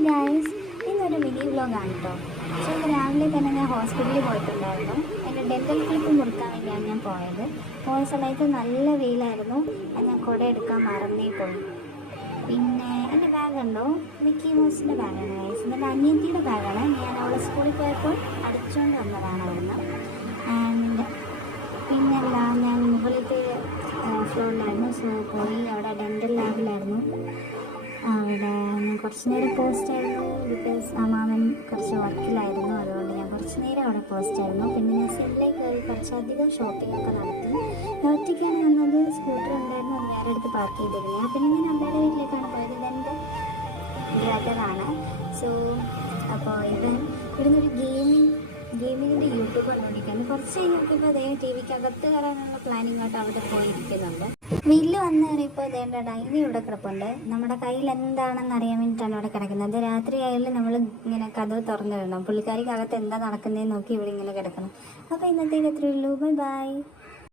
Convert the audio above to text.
Hi guys, ഇന്നൊരു mini വ്ലോഗാണ് കേട്ടോ. So ഇന്ന് രാവിലെ തന്നെ ഞാൻ ഹോസ്പിറ്റലിൽ പോയിട്ടുണ്ടായിരുന്നു. എൻ്റെ ഡെൻ്റൽ ക്ലിപ്പ് മുറുക്കാൻ വേണ്ടിയാണ് ഞാൻ പോയത്. പോയ സമയത്ത് നല്ല വെയിലായിരുന്നു. ഞാൻ കുട എടുക്കാൻ മറന്നേ പോയി. പിന്നെ എൻ്റെ ബാഗുണ്ടോ, മിക്കി മൗസിൻ്റെ ബാഗാണ് ഗൈസ്. എൻ്റെ അനിയത്തിയുടെ ബാഗാണ്. ഞാൻ അവളെ സ്കൂളിൽ പോയപ്പോൾ അടിച്ചുകൊണ്ട് വന്നതാണ് അവിടുന്ന്. ആൻഡ് പിന്നല്ല, ഞാൻ മുകളിലത്തെ ഫ്ലോറിലായിരുന്നു. സോ പോയി അവിടെ ഡെൻ്റൽ ലാബിലായിരുന്നു. അവിടെ ഞാൻ കുറച്ച് നേരം പോസ്റ്റ് ആയിരുന്നു. ബിക്കോസ് ആ മാമൻ കുറച്ച് വർക്കിലായിരുന്നു. അതുകൊണ്ട് ഞാൻ കുറച്ച് നേരം അവിടെ പോസ്റ്റ് ആയിരുന്നു. പിന്നെ ഞാൻ സില്ലിൽ കയറി കുറച്ചധികം ഷോപ്പിംഗ് ഒക്കെ നടത്തി. ഞാൻ ഒറ്റയ്ക്കാണ് വന്നത്. സ്കൂട്ടർ ഉണ്ടായിരുന്നു, അത് വേറെ അടുത്ത് പാർക്ക് ചെയ്തിരുന്നത്. പിന്നെ ഞാൻ അമ്മയുടെ വീട്ടിലേക്കാണ് പോയത്. ഇതെൻ്റെ ബ്രദറാണ്. സോ അപ്പോൾ ഇവിടുന്ന് ഒരു ഗെയിമിങ്ങിൻ്റെ യൂട്യൂബ് കണ്ടുകൊണ്ടിരിക്കുകയാണ്. കുറച്ച് കഴിഞ്ഞപ്പോൾ അദ്ദേഹം ടി വിക്ക് അകത്ത് കയറാനുള്ള പ്ലാനിങ് ആയിട്ട് അവിടെ പോയിരിക്കുന്നുണ്ട്. വീട്ടിൽ വന്ന് കയറിയപ്പോൾ ഇതേണ്ട ഡൈനി ഇവിടെ കിടപ്പുണ്ട്. നമ്മുടെ കയ്യിൽ എന്താണെന്ന് അറിയാൻ വേണ്ടിയിട്ടാണ് ഇവിടെ കിടക്കുന്നത്. രാത്രി ആയാലും നമ്മൾ ഇങ്ങനെ കഥ തുറന്നു വിടണം. പുള്ളിക്കാരിക്ക് അകത്ത് എന്താ നടക്കുന്നതെന്ന് നോക്കി ഇവിടെ ഇങ്ങനെ കിടക്കണം. അപ്പോൾ ഇന്നത്തേക്ക് എത്രയേ ഉള്ളൂ. Bye bye.